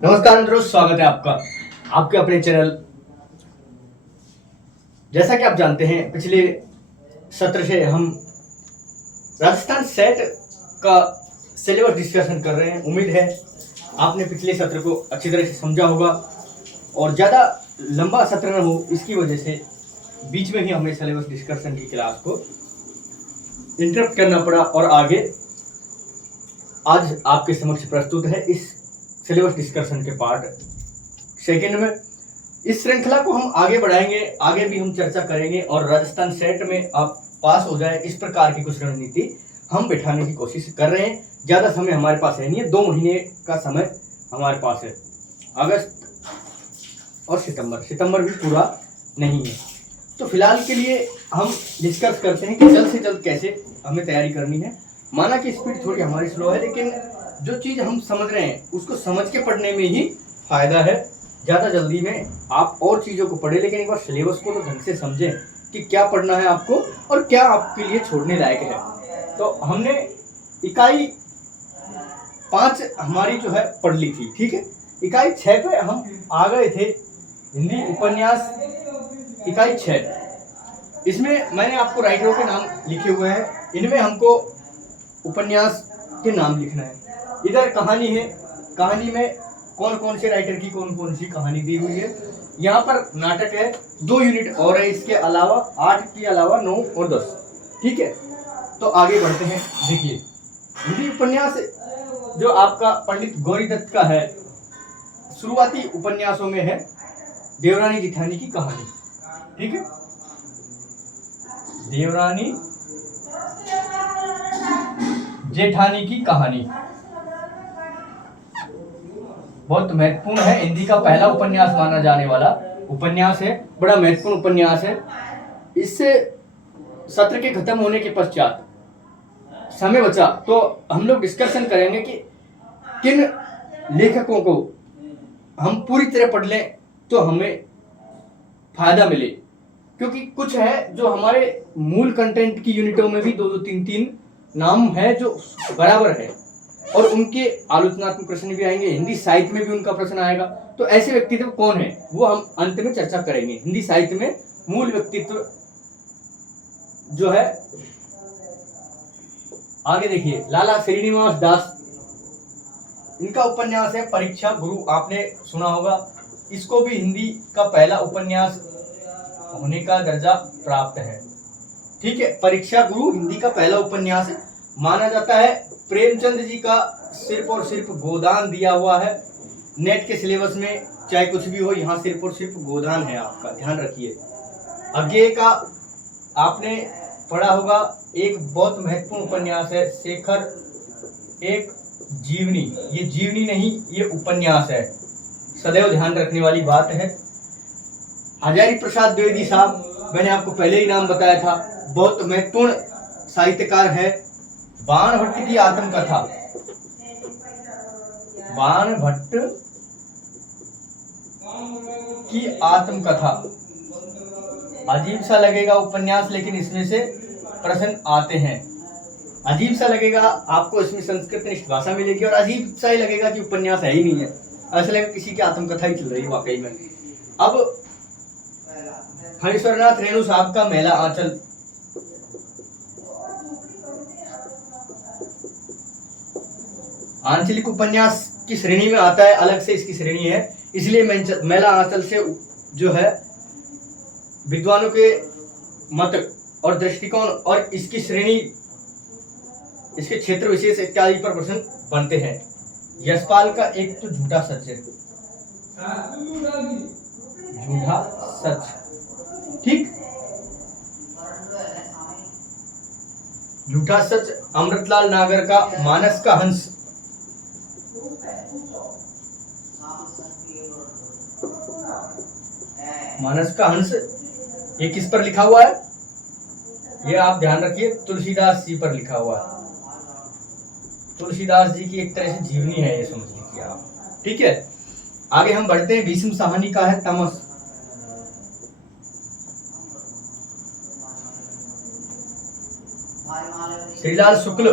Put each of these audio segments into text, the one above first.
नमस्कार मित्रों, स्वागत है आपका आपके अपने चैनल। जैसा कि आप जानते हैं, पिछले सत्र से हम राजस्थान सेट का सिलेबस डिस्कशन कर रहे हैं। उम्मीद है आपने पिछले सत्र को अच्छी तरह से समझा होगा और ज़्यादा लंबा सत्र न हो, इसकी वजह से बीच में ही हमें सिलेबस डिस्कशन की क्लास को इंटरप्ट करना पड़ा और आगे आज आपके समक्ष प्रस्तुत है इस सिलेबस डिस्कशन के पार्ट सेकेंड में। इस श्रृंखला को हम आगे बढ़ाएंगे, आगे भी हम चर्चा करेंगे और राजस्थान सेट में आप पास हो जाए इस प्रकार की कुछ रणनीति हम बिठाने की कोशिश कर रहे हैं। ज़्यादा समय हमारे पास है नहीं है, 2 महीने का समय हमारे पास है। अगस्त और सितंबर भी पूरा नहीं है। तो फिलहाल के लिए हम डिस्कस करते हैं कि जल्द से जल्द कैसे हमें तैयारी करनी है। माना कि स्पीड थोड़ी हमारी स्लो है, लेकिन जो चीज़ हम समझ रहे हैं उसको समझ के पढ़ने में ही फायदा है। ज़्यादा जल्दी में आप और चीज़ों को पढ़ें, लेकिन एक बार सिलेबस को तो ढंग से समझें कि क्या पढ़ना है आपको और क्या आपके लिए छोड़ने लायक है। तो हमने इकाई 5 हमारी जो है पढ़ ली थी, ठीक है। इकाई 6 पे हम आ गए थे, हिंदी उपन्यास इकाई 6। इसमें मैंने आपको राइटरों के नाम लिखे हुए हैं, इनमें हमको उपन्यास के नाम लिखना है। इधर कहानी है, कहानी में कौन कौन से राइटर की कौन कौन सी कहानी दी हुई है। यहाँ पर नाटक है, 2 यूनिट और है इसके अलावा, 8 के अलावा 9 और 10, ठीक है। तो आगे बढ़ते हैं। देखिए, हिंदी उपन्यास जो आपका पंडित गौरी दत्त का है, शुरुआती उपन्यासों में है देवरानी जेठानी की कहानी, ठीक है। देवरानी जेठानी की कहानी बहुत महत्वपूर्ण है, हिंदी का पहला उपन्यास माना जाने वाला उपन्यास है, बड़ा महत्वपूर्ण उपन्यास है। इससे सत्र के खत्म होने के पश्चात समय बचा तो हम लोग डिस्कशन करेंगे कि किन लेखकों को हम पूरी तरह पढ़ लें तो हमें फायदा मिले, क्योंकि कुछ है जो हमारे मूल कंटेंट की यूनिटों में भी 2-2, 3-3 नाम है जो बराबर है और उनके आलोचनात्मक प्रश्न भी आएंगे, हिंदी साहित्य में भी उनका प्रश्न आएगा। तो ऐसे व्यक्तित्व कौन है वो हम अंत में चर्चा करेंगे। हिंदी साहित्य में मूल व्यक्तित्व जो है, आगे देखिए, लाला श्रीनिवास दास, इनका उपन्यास है परीक्षा गुरु, आपने सुना होगा। इसको भी हिंदी का पहला उपन्यास होने का दर्जा प्राप्त है, ठीक है। परीक्षा गुरु हिंदी का पहला उपन्यास है, माना जाता है प्रेमचंद जी का सिर्फ और सिर्फ गोदान दिया हुआ है। नेट के सिलेबस में चाहे कुछ भी हो, यहाँ सिर्फ और सिर्फ गोदान है, आपका ध्यान रखिए। अज्ञेय का आपने पढ़ा होगा, एक बहुत महत्वपूर्ण उपन्यास है, शेखर एक जीवनी। ये जीवनी नहीं, ये उपन्यास है, सदैव ध्यान रखने वाली बात है। हजारी प्रसाद द्विवेदी साहब, मैंने आपको पहले ही नाम बताया था, बहुत महत्वपूर्ण साहित्यकार है। बाण भट्ट की आत्मकथा, बाण भट्ट की आत्मकथा, अजीब सा लगेगा उपन्यास, लेकिन इसमें से प्रश्न आते हैं। अजीब सा लगेगा आपको, इसमें संस्कृत निष्ठ भाषा मिलेगी और अजीब सा ही लगेगा कि उपन्यास है ही नहीं है, ऐसा लगेगा किसी की आत्मकथा ही चल रही है वाकई में। अब फणीश्वरनाथ रेणु साहब का मेला आंचल, आंचलिक उपन्यास की श्रेणी में आता है, अलग से इसकी श्रेणी है, इसलिए मेला आंचल से जो है विद्वानों के मत और दृष्टिकोण और इसकी श्रेणी, इसके क्षेत्र विशेष इत्यादि पर प्रश्न बनते हैं। यशपाल का एक तो झूठा सच है, झूठा सच, ठीक। झूठा सच। अमृतलाल नागर का मानस का हंस, मानस का हंस, ये किस पर लिखा हुआ है, ये आप ध्यान रखिए, तुलसीदास जी पर लिखा हुआ है। तुलसीदास जी की एक तरह से जीवनी है, ये समझ लीजिए आप, ठीक है। आगे हम बढ़ते हैं। भीष्म साहनी का है तमस, श्रीलाल शुक्ल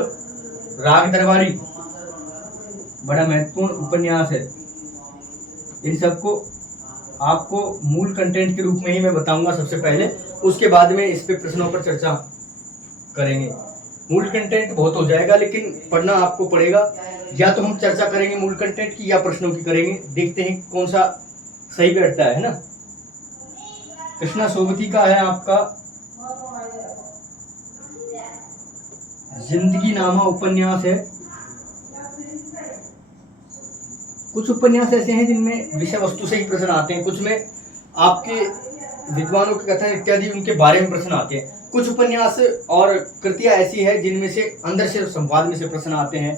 राग दरबारी, बड़ा महत्वपूर्ण उपन्यास है। इन सबको आपको मूल कंटेंट के रूप में ही मैं बताऊंगा सबसे पहले, उसके बाद में इस पे प्रश्नों पर चर्चा करेंगे। मूल कंटेंट बहुत हो जाएगा, लेकिन पढ़ना आपको पड़ेगा। या तो हम चर्चा करेंगे मूल कंटेंट की या प्रश्नों की करेंगे, देखते हैं कौन सा सही बैठता है ना। कृष्णा सोबती का है आपका जिंदगी नामा उपन्यास है। कुछ उपन्यास ऐसे हैं जिनमें विषय वस्तु से ही प्रश्न आते हैं, कुछ में आपके विद्वानों के कथन इत्यादि उनके बारे में प्रश्न आते हैं। कुछ उपन्यास और कृतियां ऐसी है जिनमें से अंदर से संवाद में से प्रश्न आते हैं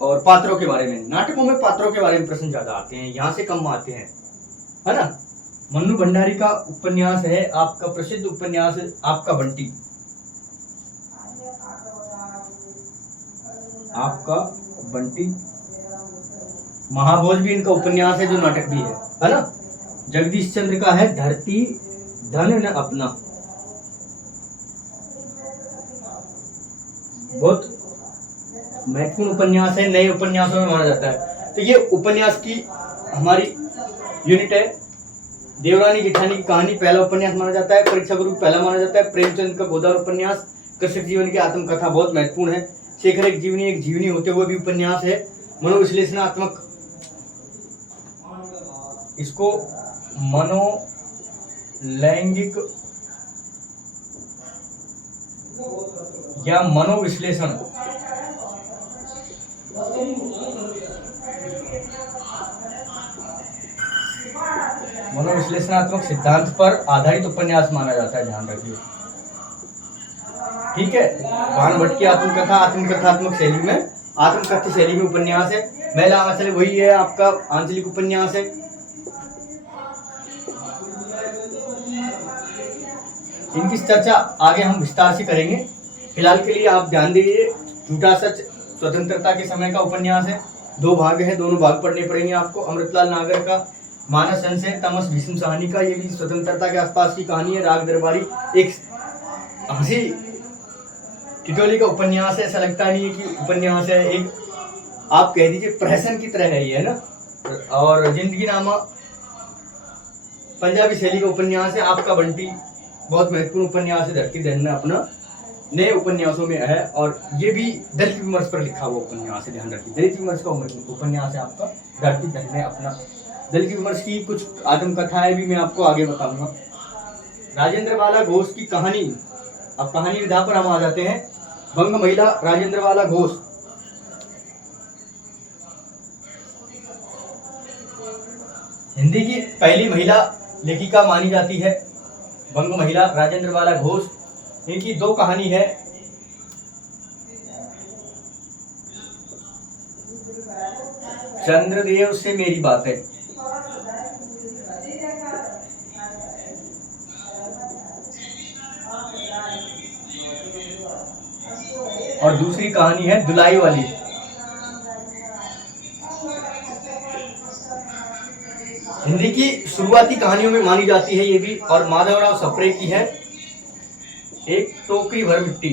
और पात्रों के बारे में। नाटकों में पात्रों के बारे में प्रश्न ज्यादा आते हैं, यहाँ से कम आते हैं, है ना। मन्नू भंडारी का उपन्यास है आपका प्रसिद्ध उपन्यास आपका बंटी, आपका बंटी। महाभोज भी इनका उपन्यास है जो नाटक भी है ना। जगदीश चंद्र का है धरती धन न अपना, बहुत महत्वपूर्ण उपन्यास है, नए उपन्यासों में माना जाता है। तो ये उपन्यास की हमारी यूनिट है। देवरानी जेठानी की कहानी पहला उपन्यास माना जाता है, परीक्षा गुरु पहला माना जाता है। प्रेमचंद का गोदान उपन्यास, कृषक जीवन की आत्मकथा बहुत महत्वपूर्ण है। शेखर एक जीवनी होते हुए भी उपन्यास है। मनोविश्लेषणात्मक, इसको मनोलैंगिक या मनोविश्लेषण, मनोविश्लेषणात्मक सिद्धांत पर आधारित उपन्यास माना जाता है, ध्यान रखिए, ठीक है। भान भट्ट की आत्मकथा आत्मकथात्मक शैली में, आत्मकथा शैली में उपन्यास है। महिला आंचल वही है आपका आंचलिक उपन्यास है। इनकी चर्चा आगे हम विस्तार से करेंगे। फिलहाल के लिए आप ध्यान दीजिए, झूठा सच स्वतंत्रता के समय का उपन्यास है, 2 भाग है, दोनों भाग पढ़ने पड़ेंगे आपको। अमृतलाल नागर का मानस संशय तमस भीष्म सहानी का, ये भी स्वतंत्रता के आसपास की कहानी है। राग दरबारी एक हंसी टिटोली का उपन्यास है, ऐसा लगता नहीं है कि उपन्यास है, एक आप कह दीजिए प्रहसन की तरह है ये, है ना। और जिंदगी नामा पंजाबी शैली का उपन्यास है आपका बंटी, बहुत महत्वपूर्ण उपन्यास है, धरती धन में अपना, नए उपन्यासों में है। और ये भी दलित विमर्श पर लिखा हुआ उपन्यास है, ध्यान रखिए, दलित विमर्श का उपन्यास है आपका धरती धन में अपना। दलित विमर्श की कुछ आत्मकथाएं भी मैं आपको आगे बताऊंगा। राजेंद्र बाला घोष की कहानी, अब कहानी विधा पर हम आ जाते हैं। बंग महिला राजेंद्र बाला घोष, हिंदी की पहली महिला लेखिका मानी जाती है बंग महिला राजेंद्र बाला घोष। इनकी 2 कहानी है, चंद्रदेव से मेरी बातें, और दूसरी कहानी है दुलाई वाली। हिंदी की शुरुआती कहानियों में मानी जाती है ये भी। और माधवराव सप्रे की है एक टोकरी भर मिट्टी,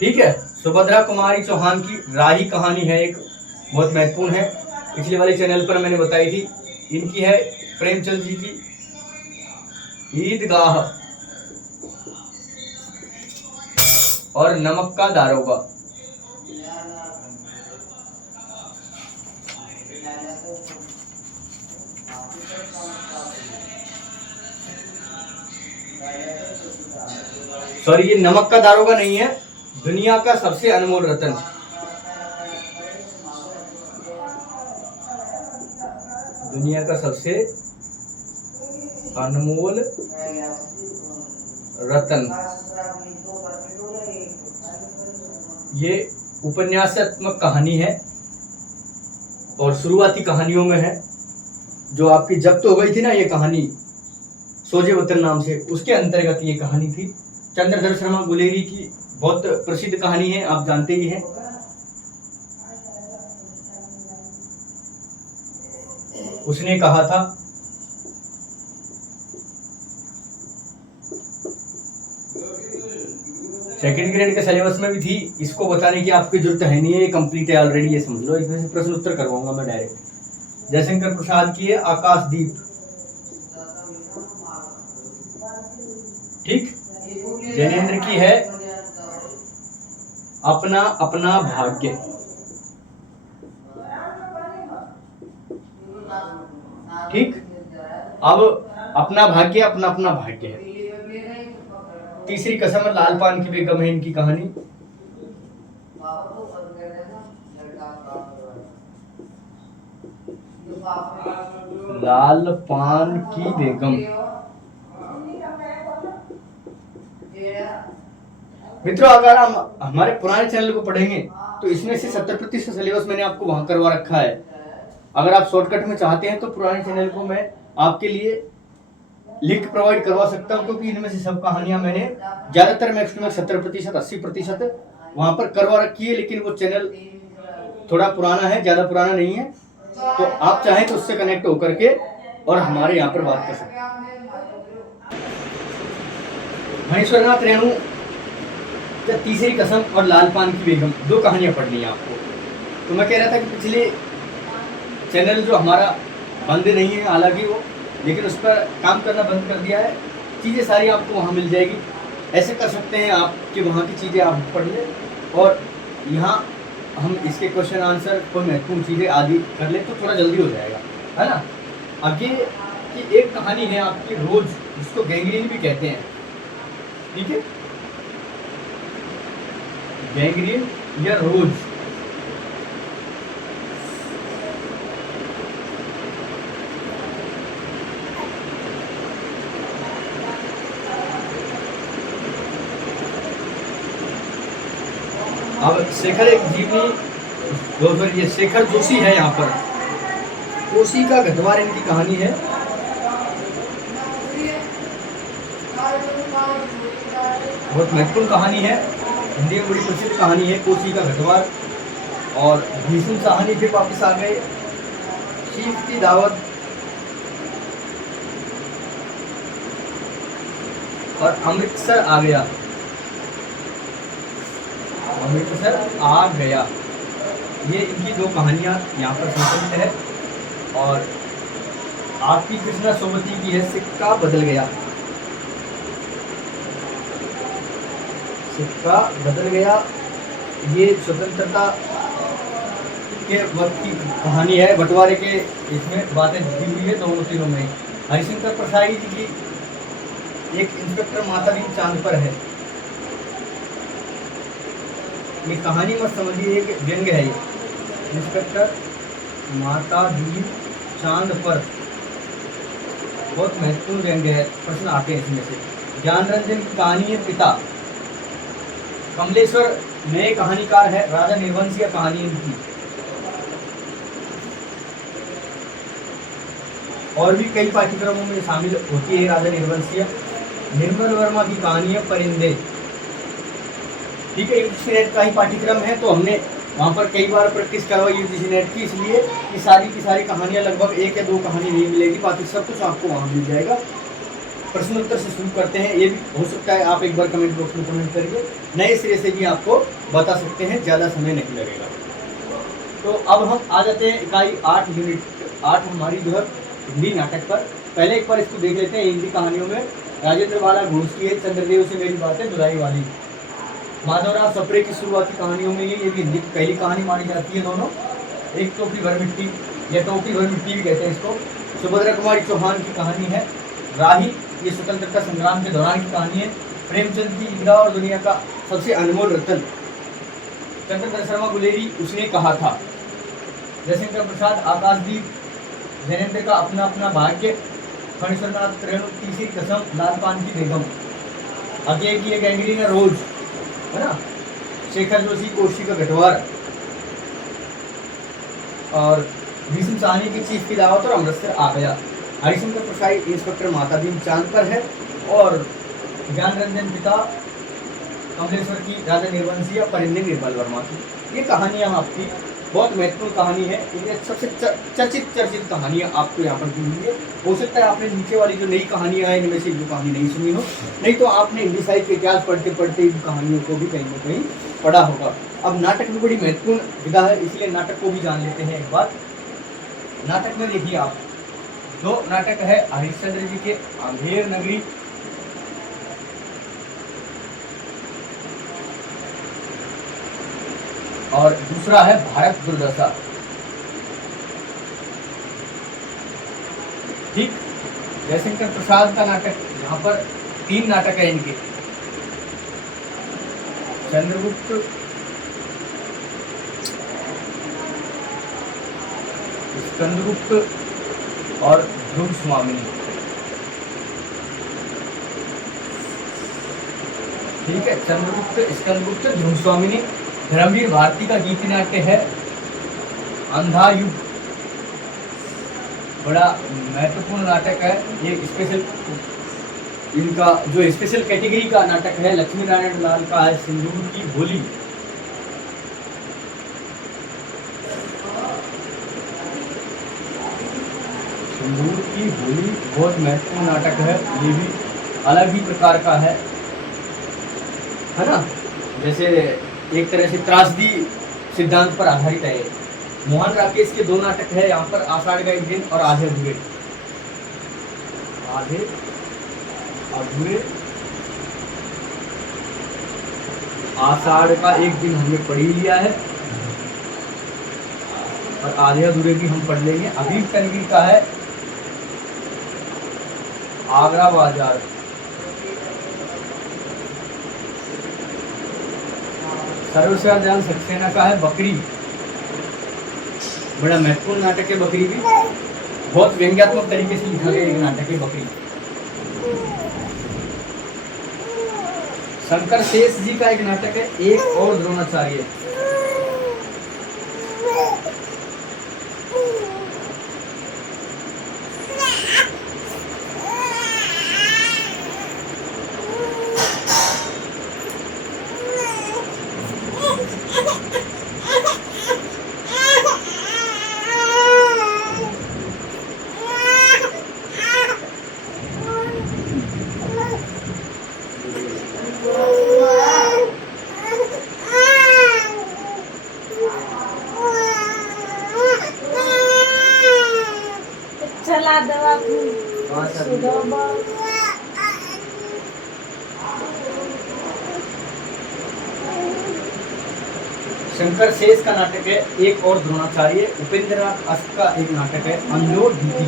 ठीक है। सुभद्रा कुमारी चौहान की राही कहानी है, एक बहुत महत्वपूर्ण है, पिछले वाले चैनल पर मैंने बताई थी। इनकी है प्रेमचंद जी की ईदगाह और नमक का दारोगा। सॉरी, ये नमक का दारोगा नहीं है, दुनिया का सबसे अनमोल रतन। दुनिया का सबसे अनमोल रतन, ये उपन्यासात्मक कहानी है और शुरुआती कहानियों में है। जो आपकी जब्त हो गई थी ना ये कहानी सोजे वतन नाम से, उसके अंतर्गत ये कहानी थी। चंद्रधर शर्मा गुलेरी की बहुत प्रसिद्ध कहानी है, आप जानते ही हैं। उसने कहा था सेकंड ग्रेड के सिलेबस में भी थी, इसको बताने की आपकी जरूरत है नहीं है, ये कंप्लीट है ऑलरेडी, ये समझ लो। इसमें से प्रश्न उत्तर करवाऊंगा मैं डायरेक्ट। जयशंकर प्रसाद की है आकाशदीप, ठीक। जैनेन्द्र की है अपना अपना भाग्य, ठीक। अब अपना भाग्य अपना अपना भाग्य है। तीसरी कसम लाल पान की बेगम है इनकी कहानी। लाल पान की बेगम। मित्रों, अगर हम हमारे पुराने चैनल को पढ़ेंगे तो इसमें से 70% सिलेबस मैंने आपको वहां करवा रखा है। अगर आप शॉर्टकट में चाहते हैं तो पुराने चैनल को मैं आपके लिए लिंक प्रोवाइड करवा सकता हूं, क्योंकि इनमें से सब कहानियां मैंने ज्यादातर मैक्सिमम 70% 80% वहां पर करवा रखी है। लेकिन वो चैनल थोड़ा पुराना है, ज्यादा पुराना नहीं है, तो आप चाहें तो उससे कनेक्ट होकर के और हमारे यहाँ पर बात कर सकते हैं। महेश्वरनाथ रेणु, तीसरी कसम और लाल पान की बेगम, दो कहानियां पढ़नी है आपको। तो मैं कह रहा था कि पिछले चैनल जो हमारा बंद नहीं है हालांकि वो, लेकिन उस पर काम करना बंद कर दिया है। चीज़ें सारी आपको वहाँ मिल जाएगी। ऐसे कर सकते हैं आप कि वहाँ की चीज़ें आप पढ़ लें और यहाँ हम इसके क्वेश्चन आंसर कोई महत्वपूर्ण चीज़ें आदि कर लें तो थोड़ा जल्दी हो जाएगा, है ना। आगे की एक कहानी है आपकी रोज, जिसको गैंग्रीन भी कहते हैं, ठीक है। गैंग्रीन या रोज। अब शेखर एक जीवनी, ये शेखर जोशी है यहाँ पर, कोसी का गद्वार इनकी कहानी है। बहुत महत्वपूर्ण कहानी है, हिंदी में बड़ी प्रसिद्ध कहानी है कोसी का गद्वार। और भीष्म साहनी फिर वापस आ गए, शीफ की दावत और अमृतसर आ गया, अमृतसर आ गया। ये इनकी दो कहानियां यहाँ पर संकलित है। और आपकी कृष्णा सोमती की है सिक्का बदल गया, सिक्का बदल गया। ये स्वतंत्रता के वक्त की कहानी है, बंटवारे के इसमें बातें दी हुई है दोनों तीनों में। हरिशंकर प्रसाई जी की एक इंस्पेक्टर मातादीन चांद पर है। ये कहानी मत समझिए कि व्यंग्य है, ये इंस्पेक्टर मातादीन चांद पर, बहुत महत्वपूर्ण व्यंग्य है, प्रश्न आते हैं इसमें से। ज्ञान रंजन की कहानी है पिता। कमलेश्वर नए कहानीकार है, राजा निर्वंशीय कहानी इनकी। और भी कई पाठ्यक्रमों में शामिल होती है राजा निर्वंशीय। निर्मल वर्मा की कहानी है परिंदे, ठीक है। यूजीसी नेट का ही पाठ्यक्रम है, तो हमने वहाँ पर कई बार प्रैक्टिस करवाई यूजीसी नेट की, इसलिए ये सारी की सारी कहानियाँ लगभग एक या दो कहानी नहीं मिलेगी, बाकी सब कुछ आपको वहाँ मिल जाएगा। प्रश्न उत्तर से शुरू करते हैं। ये भी हो सकता है आप एक बार कमेंट बॉक्स में कमेंट करिए, नए सिरे से भी आपको बता सकते हैं, ज़्यादा समय नहीं लगेगा। तो अब हम आ जाते हैं इकाई 8 यूनिट 8 हमारी जो है हिंदी नाटक पर। पहले एक बार इसको देख लेते हैं। हिंदी कहानियों में राजेंद्र वाला घोष की है चंद्रदेव से मेरी बातें जुदाई वाली। माधवराव सप्रे की शुरुआती कहानियों में ये भी हिंदी की पहली कहानी मानी जाती है दोनों। एक टोपी भर मिट्टी या टोपी भर मिट्टी भी कहते हैं इसको। सुभद्रा कुमारी चौहान की कहानी है राही, ये स्वतंत्रता संग्राम के दौरान की कहानी है। प्रेमचंद की इंदिरा और दुनिया का सबसे अनमोल रतन, चंद्रधर शर्मा गुलेरी, उसने कहा था। जयशंकर प्रसाद आकाशदीप, जैनेन्द्र का अपना अपना भाग्य, फणीश्वरनाथ रेणु तीसरी कसम, लाल पान की बेगम, अजय की गैंग्रीन रोज, है ना। शेखर जोशी कोसी का गठवार, और भीष्म साहनी की चीफ की दावत और अमृतसर आ गया। हरिशंकर प्रसाई इंस्पेक्टर मातादीन चांद पर है, और ज्ञान रंजन पिता कमलेश्वर की राजा निर्वंशीय, परिंदे निर्मल वर्मा की। ये कहानियाँ आपकी बहुत महत्वपूर्ण कहानी है। इनमें सबसे चर्चित कहानियाँ आपको यहाँ पर दी हुई है। हो सकता है आपने नीचे वाली जो नई कहानियाँ हैं इनमें से जो कहानी नहीं सुनी हो, नहीं तो आपने हिंदी साहित्य के इतिहास पढ़ते पढ़ते इन कहानियों को भी कहीं ना कहीं पढ़ा होगा। अब नाटक भी बड़ी महत्वपूर्ण विधा है, इसलिए नाटक को भी जान लेते हैं एक बार। नाटक में देखिए आप, दो नाटक है हरिश्चंद्र जी के अंधेर नगरी और दूसरा है भारत दुर्दशा। ठीक, जयशंकर प्रसाद का नाटक, यहाँ पर 3 नाटक है इनके, चंद्रगुप्त, स्कंदगुप्त और ध्रुव स्वामिनी। ठीक है, चंद्रगुप्त, स्कंदगुप्त, ध्रुव स्वामिनी। धर्मवीर भारती का गीति नाट्य है अंधा युग, बड़ा महत्वपूर्ण नाटक है ये। स्पेशल इनका जो स्पेशल कैटेगरी का नाटक है लक्ष्मी नारायण लाल का है सिंदूर की होली। सिंदूर की होली बहुत महत्वपूर्ण नाटक है, ये भी अलग ही प्रकार का है ना। जैसे एक तरह से त्रासदी सिद्धांत पर आधारित है। मोहन राकेश के 2 नाटक है यहाँ पर, आषाढ़ का एक दिन और आधे अधूरे। आषाढ़ का एक दिन हमने पढ़ ही लिया है और आधे अधूरे भी हम पढ़ लेंगे। अभी तनवीर का है आगरा बाजार। सर्वश्रेष्ठ ध्यान सक्सेना का है बकरी, बड़ा महत्वपूर्ण नाटक है बकरी भी, बहुत व्यंग्यात्मक तरीके से लिखा गया एक नाटक है बकरी। शंकर शेष जी का एक नाटक है एक और द्रोणाचार्य। शंकर शेष का नाटक है एक और द्रोणाचार्य। उपेंद्र नाथ अस्त का एक नाटक है अंजोर दीदी।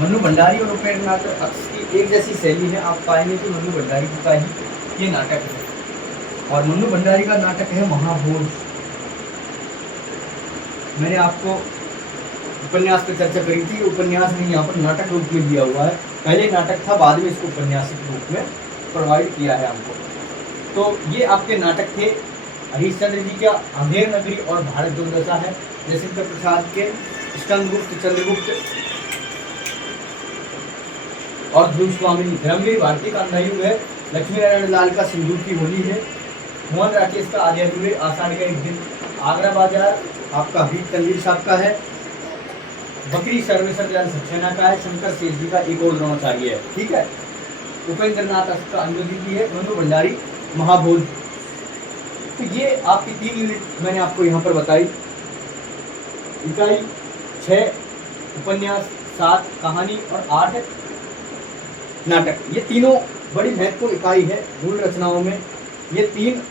मन्नू भंडारी और उपेंद्र नाथ अस्त की एक जैसी शैली है, आप पाएंगे कि मन्नू भंडारी का ही ये नाटक है। और मन्नू भंडारी का नाटक है महाभोज। मैंने आपको उपन्यास पर चर्चा करी थी, उपन्यास नहीं यहाँ पर नाटक रूप में दिया हुआ है। पहले नाटक था, बाद में इसको उपन्यासिक रूप में प्रोवाइड किया है हमको। तो ये आपके नाटक थे हरिश्चंद्र जी का अंधेर नगरी और भारत दुर्दशा है, जयशंकर प्रसाद के स्कंदगुप्त, चंद्रगुप्त और ध्रुव स्वामिनी। धर्मवीर भारती का अंधा युग है, लक्ष्मी नारायण लाल का सिंदूर की होली है, मोहन राकेश का आधे अधूरे, आषाढ़ का एक दिन, आगरा बाजार आपका वीर तनवीर साहब का है, बकरी सर्वेश्वर दयाल सक्सेना का है, शंकर शेष जी का एक और द्रोणाचार्य है। ठीक है, उपेंद्र नाथ अस्त का अंजोदी की है, मन्नू भंडारी महाभोज। तो ये आपकी 3 यूनिट मैंने आपको यहाँ पर बताई। इकाई 6 उपन्यास, 7 कहानी और 8 नाटक। ये तीनों बड़ी महत्वपूर्ण इकाई है मूल रचनाओं में। ये 3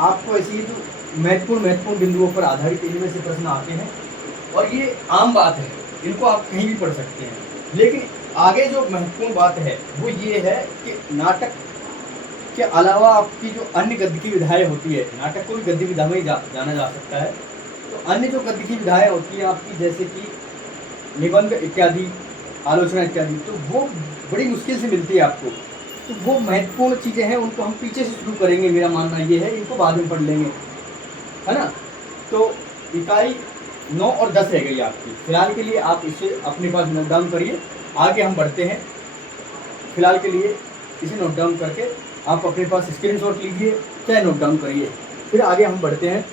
आपको ऐसी जो महत्वपूर्ण बिंदुओं पर आधारित इनमें से प्रश्न आते हैं और ये आम बात है, इनको आप कहीं भी पढ़ सकते हैं। लेकिन आगे जो महत्वपूर्ण बात है वो ये है कि नाटक के अलावा आपकी जो अन्य गद्य की विधाएं होती है, नाटक को भी गद्य विधा में जाना जा सकता है, तो अन्य जो गद्य की विधाएं होती है आपकी, जैसे कि निबंध इत्यादि, आलोचना इत्यादि, तो वो बड़ी मुश्किल से मिलती है आपको। तो वो महत्वपूर्ण चीज़ें हैं, उनको हम पीछे से शुरू करेंगे, मेरा मानना ये है, इनको बाद में पढ़ लेंगे, है ना। तो इकाई 9 और 10 रह गई आपकी। फिलहाल के लिए आप इसे अपने पास नोट डाउन करिए, आगे हम बढ़ते हैं। फिलहाल के लिए इसे नोट डाउन करके आप अपने पास स्क्रीनशॉट लीजिए, चाहे नोट डाउन करिए। फिर आगे हम बढ़ते हैं।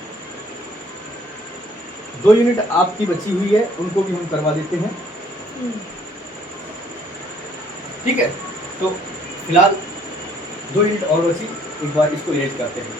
2 यूनिट आपकी बची हुई है, उनको भी हम करवा देते हैं। ठीक है, तो फिलहाल 2 यूनिट और बची, एक बार इसको इरेज करते हैं।